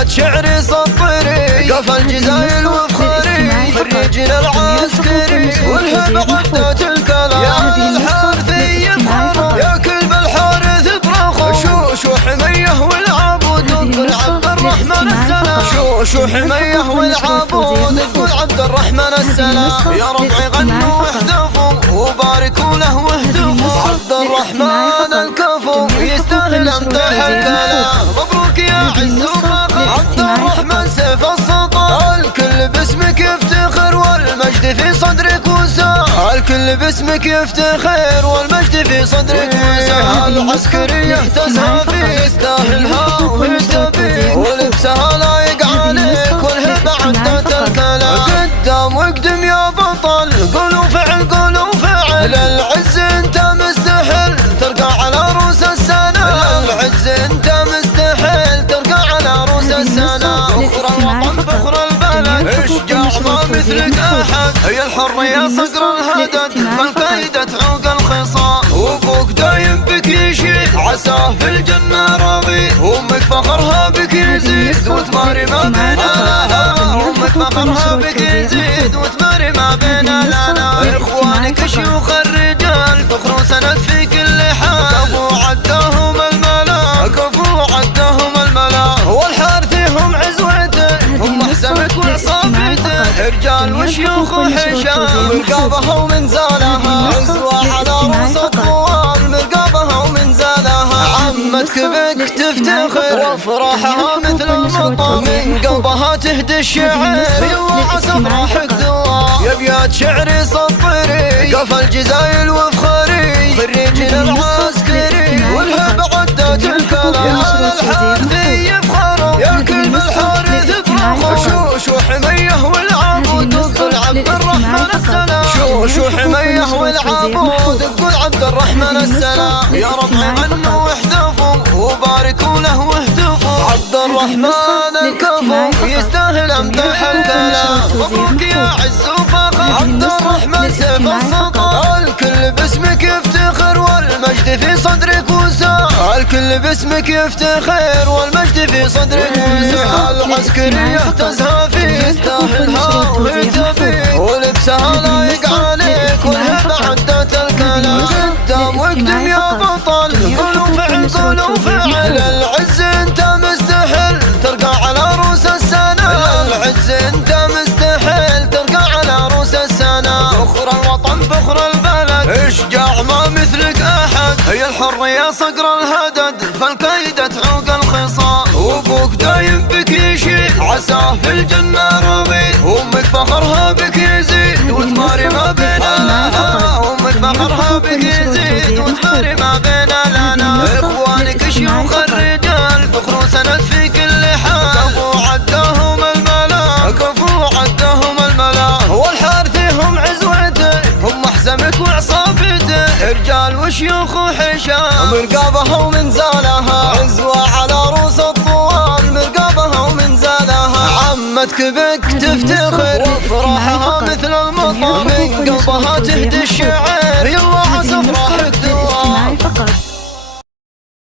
ابيات شعري سطري قف الجزايل وفخري خريجنا العسكري والهب عدة الكلام يا الحارثي يفخر يا كلب الحارث برخو شو حميه والعبود قل عبد الرحمن السلام شو حميه والعبود قل عبد الرحمن السلام يا ربعي غنوا واهتفوا وباركوا له واهتفوا عبد الرحمن الكفو يستاهل امدح الكلام مبروك يا عز وفخر عبد الرحمن سيف السلطان الكل باسمك يفتخر والمجد في صدرك وسام الكل باسمك يفتخر والمجد في صدرك وسام العسكرية تزهى يستاهلها وهتفي ولبسها لايق عليك والهبة عدة الكلام قدام واقدم يا بطل قولوا فعل قولوا فعل العز انت مستحيل ترقى على روس السنة العز انت مستحيل ترقى على روس السنة بخر الوطن بخر البلد اشجاع ما مثلك احد هي الحرية صقر الهدد فالكايدة تعوق الخصام وابوك دايم بك يشيد عساه في الجنة راضي امك فخرها بك يزيد وتماري ما بين لها امك فخرها بك يزيد وتماري ما بين لنا اخوانك شيوخ الرجال بخروا سند في كل حال كفو عدهم الملا كفو عدهم الملا والحارثي هم عزوته هم حسبك وعصابته رجال وشيوخ وحشام مرقابها ومنزالها عزوة على روس الطوال مرقابها ومنزالها عمتك بك تفتخر وافراحها مثل المطر من قلبها تهدي الشعر يوعى سفراحك دوام يا ابيات شعري سطري قف الجزايل وفخري خريجنا العسكري والهب عدة الكلام يا الحارثي يفخر يا كلب الحارث برخو شو حميه والعبود قل عبد الرحمن السلام شو حميه والعبود قل عبد الرحمن السلام يا ربعي غنوا واهتفوا وباركوا له واهتفوا عبد الرحمن الكفو يستاهل امدح الكلام مبروك يا عز وفخر عبد الرحمن سيف السلطان الكل باسمك يفتخر والمجد في صدرك وسام الكل باسمك يفتخر والمجد في صدرك وسام العسكرية تزهى يستاهلها وهتفي ولبسها لايق عليك والهبة عدة الكلام قدام واقدم يا بطل قولوا فعل قولوا فعل العز انت مستحيل ترقى على روس السنة العز انت مستحيل ترقى على روس السنة بخر الوطن بخر البلد اشجاع ما مثلك احد هي الحرية صقر الهدد فالكايدة تعوق الخصام وابوك دايم بك يشيد عساه في الجنة راضي امك فخرها بك يزيد وتماري ما بين لها امك فخرها بك يزيد وتماري ما بين لنا اخوانك شيوخ الرجال بخروا سند في كل حال كفو عدهم الملا كفو عدهم الملا والحارثي هم عزوته هم حزمك وعصابته رجال وشيوخ وحشام مرقابها ومنزالها عزوة على روس الطوال مرقابها ومنزالها عمتك بك